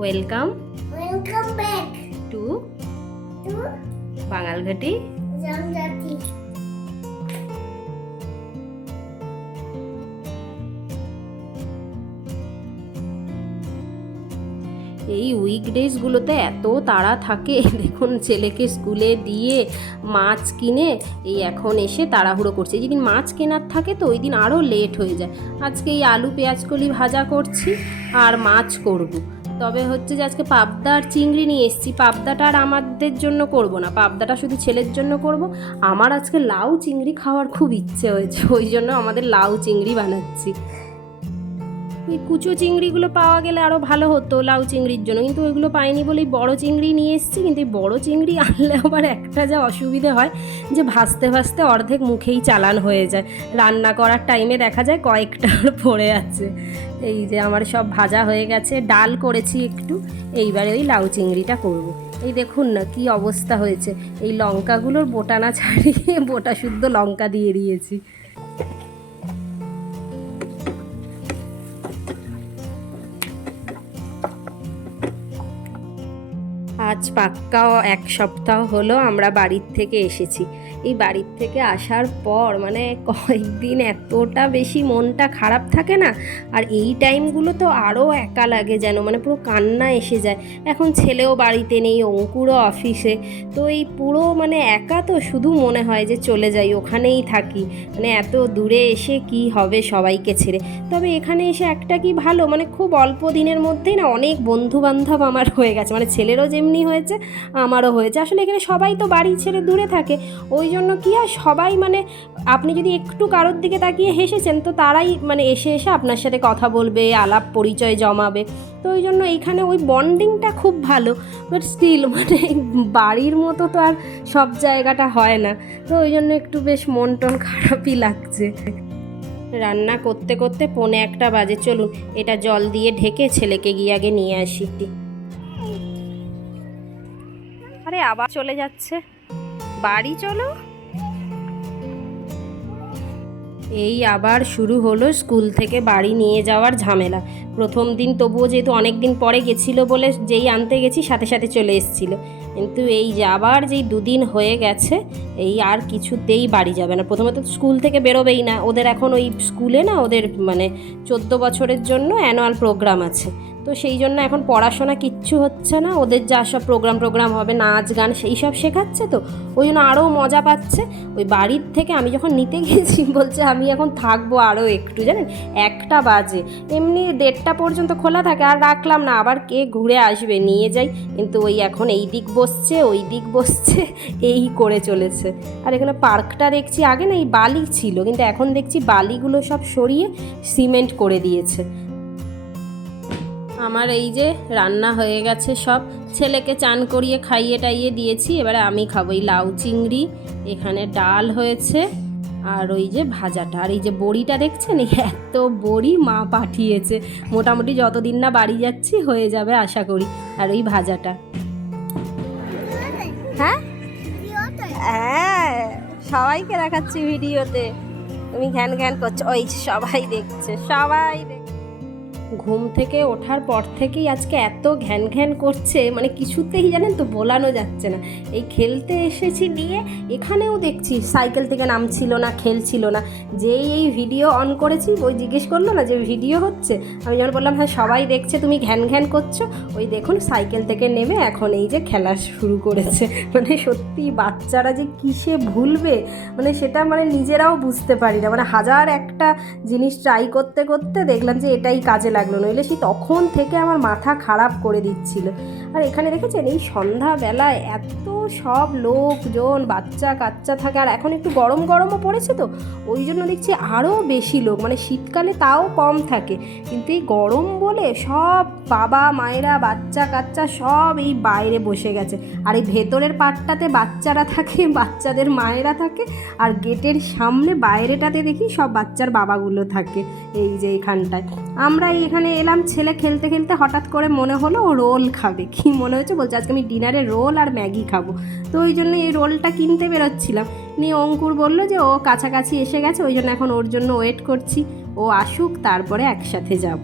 Welcome welcome back to to বাঙালঘাটি জনজাতি এই উইকডেজগুলোতে এত তাড়া থাকে দেখুন ছেলেকে স্কুলে দিয়ে মাছ কিনে এই এখন এসে তাড়াহুড়ো করছে। যেদিন মাছ কেনার থাকে তো ওই দিন আরও লেট হয়ে যায়। আজকে এই আলু পেঁয়াজ কলি ভাজা করছি আর মাছ করব। তবে হচ্ছে যে আজকে পাবদা আর চিংড়ি নিয়ে এসেছি। পাবদাটা আর আমাদের জন্য করব না। পাবদাটা শুধু ছেলের জন্য করব। আমার আজকে লাউ চিংড়ি খাওয়ার খুব ইচ্ছে হয়েছে। ওই জন্য আমাদের লাউ চিংড়ি বানাচ্ছি। এই কুচো চিংড়িগুলো পাওয়া গেলে আরও ভালো হতো, লাউ চিংড়ির জন্য। কিন্তু ওইগুলো পাইনি বলেই বড় চিংড়ি নিয়ে এসেছি, কিন্তু বড় চিংড়ি আনলে আবার একটা যা অসুবিধে হয় যে ভাসতে ভাসতে অর্ধেক মুখেই চালান হয়ে যায়। রান্না করার টাইমে দেখা যায় কয়েকটা পড়ে আছে। এই যে আমার সব ভাজা হয়ে গেছে, ডাল করেছি একটু, এইবারে ওই লাউ চিংড়িটা করব। এই দেখুন না কি অবস্থা হয়েছে। এই লঙ্কাগুলোর বোটানা ছাড়িয়ে বোটা শুদ্ধ লঙ্কা দিয়ে দিয়েছি। আজ পাক্কা এক সপ্তাহ হলো আমরা বাড়ির থেকে এসেছি। এই বাড়ির থেকে আসার পর মানে কয়েকদিন এতটা বেশি মনটা খারাপ থাকে না? আর এই টাইমগুলো তো আরও একা লাগে যেন মানে পুরো কান্না এসে যায়। এখন ছেলেও বাড়িতে নেই, অঙ্কুরও অফিসে। তো এই পুরো মানে একা তো শুধু মনে হয় যে চলে যাই, ওখানেই থাকি। মানে এত দূরে এসে কি হবে সবাইকে ছেড়ে? তবে এখানে এসে একটা কি ভালো মানে খুব অল্প দিনের মধ্যেই না অনেক বন্ধু বান্ধব আমার হয়ে গেছে। মানে ছেলেরও যেমনি হয়েছে, আমারও হয়েছে। আসলে এখানে সবাই তো বাড়ি ছেড়ে দূরে থাকে। ওই জন্য কি হয়? সবাই মানে আপনি যদি একটু কারোর দিকে তাকিয়ে হেসেছেন, তো তারাই মানে এসে এসে আপনার সাথে কথা বলবে, আলাপ পরিচয় জমাবে। তো ওই জন্য এইখানে ওই বন্ডিংটা খুব ভালো। বাট স্টিল মানে বাড়ির মতো তো আর সব জায়গাটা হয় না। তো ওই জন্য একটু বেশ মন টন খারাপই লাগছে। রান্না করতে করতে পৌনে একটা বাজে। চলুন, এটা জল দিয়ে ঢেকে ছেলেকে গিয়ে আগে নিয়ে আসি। আরে আবার চলে যাচ্ছে। বাড়ি চলো। এই আবার শুরু হলো স্কুল থেকে বাড়ি নিয়ে যাওয়ার ঝামেলা। প্রথম দিন তবুও যেহেতু অনেক দিন পরে গেছিল বলে যেই আনতে গেছি, সাথে সাথে চলে এসেছিল। কিন্তু এই যে আবার যেই দুদিন হয়ে গেছে, এই আর কিছুতেই বাড়ি যাবে না। প্রথমে তো স্কুল থেকে বেরোবেই না। ওদের এখন ওই স্কুলে না, ওদের মানে চোদ্দ বছরের জন্য অ্যানুয়াল প্রোগ্রাম আছে। তো সেই জন্য এখন পড়াশোনা কিচ্ছু হচ্ছে না। ওদের যা সব প্রোগ্রাম প্রোগ্রাম হবে, নাচ, গান সেই সব শেখাচ্ছে তো। ওই জন্য আরও মজা পাচ্ছে। ওই বাড়ির থেকে আমি যখন নিতে গেছি, বলছে আমি এখন থাকব আরও একটু, জানেন? একটা বাজে। এমনি দেড়টা পর্যন্ত খোলা থাকে, আর রাখলাম না। আবার কে ঘুরে আসবে? নিয়ে যাই। কিন্তু ওই এখন এই দিক বসছে, ওই দিক বসছে, এই করে চলেছে। আর এখানে পার্কটা দেখছি, আগে না এই বালি ছিল, কিন্তু এখন দেখছি বালিগুলো সব সরিয়ে সিমেন্ট করে দিয়েছে। আমার এই যে রান্না হয়ে গেছে সব, ছেলেকে চান করিয়ে খাইয়ে টাইয়ে দিয়েছি, এবারে আমি খাব এই লাউ চিংড়ি, এখানে ডাল হয়েছে, আর ওই যে ভাজাটা, আর এই যে বড়িটা দেখছেন এত বড়ি মা পাঠিয়েছে, মোটামুটি যতদিন না বাড়ি যাচ্ছি হয়ে যাবে আশা করি, আর ওই ভাজাটা। হ্যাঁ? হ্যাঁ সবাইকে দেখাচ্ছি ভিডিওতে, তুমি ঘ্যান ঘ্যান করছ, ওই সবাই দেখছে সবাই দেখছে। ঘুম থেকে ওঠার পর থেকেই আজকে এত ঘ্যান ঘ্যান করছে মানে কিছুতেই জানেন তো বোলানো যাচ্ছে না। এই খেলতে এসেছি নিয়ে এখানেও দেখছি সাইকেল থেকে নামছিল না, খেলছিল না। যেই এই ভিডিও অন করেছি, ওই জিজ্ঞেস করল না যে ভিডিও হচ্ছে? আমি যখন বললাম হ্যাঁ সবাই দেখছে, তুমি ঘ্যান ঘ্যান করছ। ওই দেখুন সাইকেল থেকে নেমে এখন এই যে খেলা শুরু করেছে। মানে সত্যি বাচ্চারা যে কিসে ভুলবে মানে সেটা মানে নিজেরাও বুঝতে পারি না। মানে হাজার একটা জিনিস ট্রাই করতে করতে দেখলাম যে এটাই কাজে লাগল, নইলে সেই তখন থেকে আমার মাথা খারাপ করে দিচ্ছিল। আর এখানে দেখেছেন, এই সন্ধ্যাবেলায় এত সব লোকজন, বাচ্চা কাচ্চা থাকে, আর এখন একটু গরম গরমও পড়েছে তো, ওই জন্য দেখছি আরও বেশি লোক মানে শীতকালে তাও কম থাকে। কিন্তু এই গরম বলে সব বাবা, মায়েরা, বাচ্চা কাচ্চা সব এই বাইরে বসে গেছে। আর এই ভেতরের পাটটাতে বাচ্চারা থাকে, বাচ্চাদের মায়েরা থাকে, আর গেটের সামনে বাইরেটাতে দেখি সব বাচ্চার বাবাগুলো থাকে, এই যে এখানটায়। আমরা এখানে এলাম, ছেলে খেলতে খেলতে হঠাৎ করে মনে হলো ও রোল খাবে। কি মনে হয়েছে বলছে, আজকে আমি ডিনারে রোল আর ম্যাগি খাব। তো ওই জন্য এই রোলটা কিনতে বেরোচ্ছিলাম। নিয়ে অঙ্কুর বলল যে, ও কাছাকাছি এসে গেছে, ওই জন্য এখন ওর জন্য ওয়েট করছি। ও আসুক, তারপরে একসাথে যাব।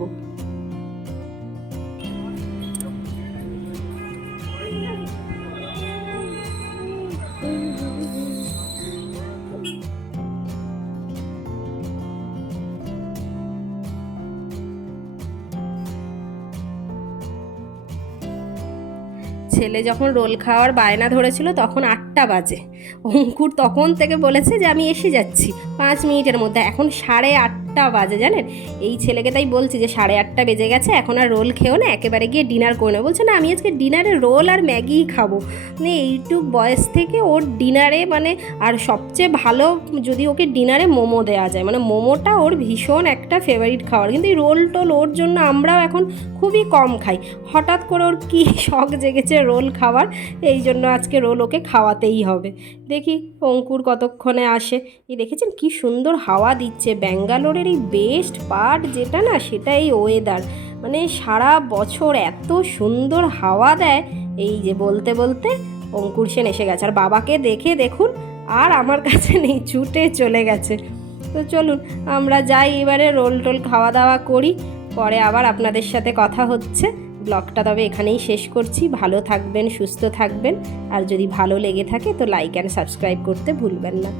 ছেলে যখন রোল খাওয়ার বায়না ধরেছিল তখন আটটা বাজে। অঙ্কুর তখন থেকে বলেছে যে, আমি এসে যাচ্ছি। পাঁচ মিনিটের মধ্যে। এখন সাড়ে আটটা বাজে, জানেন? এই ছেলেকে তাই বলছি যে, সাড়ে আটটা বেজে গেছে, এখন আর রোল খেও না, একেবারে গিয়ে ডিনার করে নেব। বলছে, না, আমি আজকে ডিনারে রোল আর ম্যাগিই খাব। মানে এইটুক বয়স থেকে ওর ডিনারে মানে আর সবচেয়ে ভালো যদি ওকে ডিনারে মোমো দেওয়া যায় মানে মোমোটা ওর ভীষণ একটা ফেভারিট খাবার। কিন্তু এই রোল টোল ওর জন্য আমরাও এখন খুবই কম খাই। হঠাৎ করে ওর কী শখ জেগেছে রোল খাওয়ার? এই জন্য আজকে রোল ওকে খাওয়াতেই হবে। দেখি অঙ্কুর কতক্ষণে আসে। এই দেখেছেন কি সুন্দর হাওয়া দিচ্ছে। ব্যাঙ্গালোরের এই বেস্ট পার্ট যেটা না সেটা এই ওয়েদার মানে সারা বছর এত সুন্দর হাওয়া দেয়। এই যে বলতে বলতে অঙ্কুর সেন এসে গেছে। আর বাবাকে দেখে দেখুন, আর আমার কাছে নেই, ছুটে চলে গেছে। তো চলুন, আমরা যাই, এবারে রোল টোল খাওয়া দাওয়া করি। পরে আবার আপনাদের সাথে কথা হচ্ছে। ব্লগটা তবে এখানেই শেষ করছি। ভালো থাকবেন, সুস্থ থাকবেন। আর যদি ভালো লেগে থাকে তো লাইক অ্যান্ড সাবস্ক্রাইব করতে ভুলবেন না।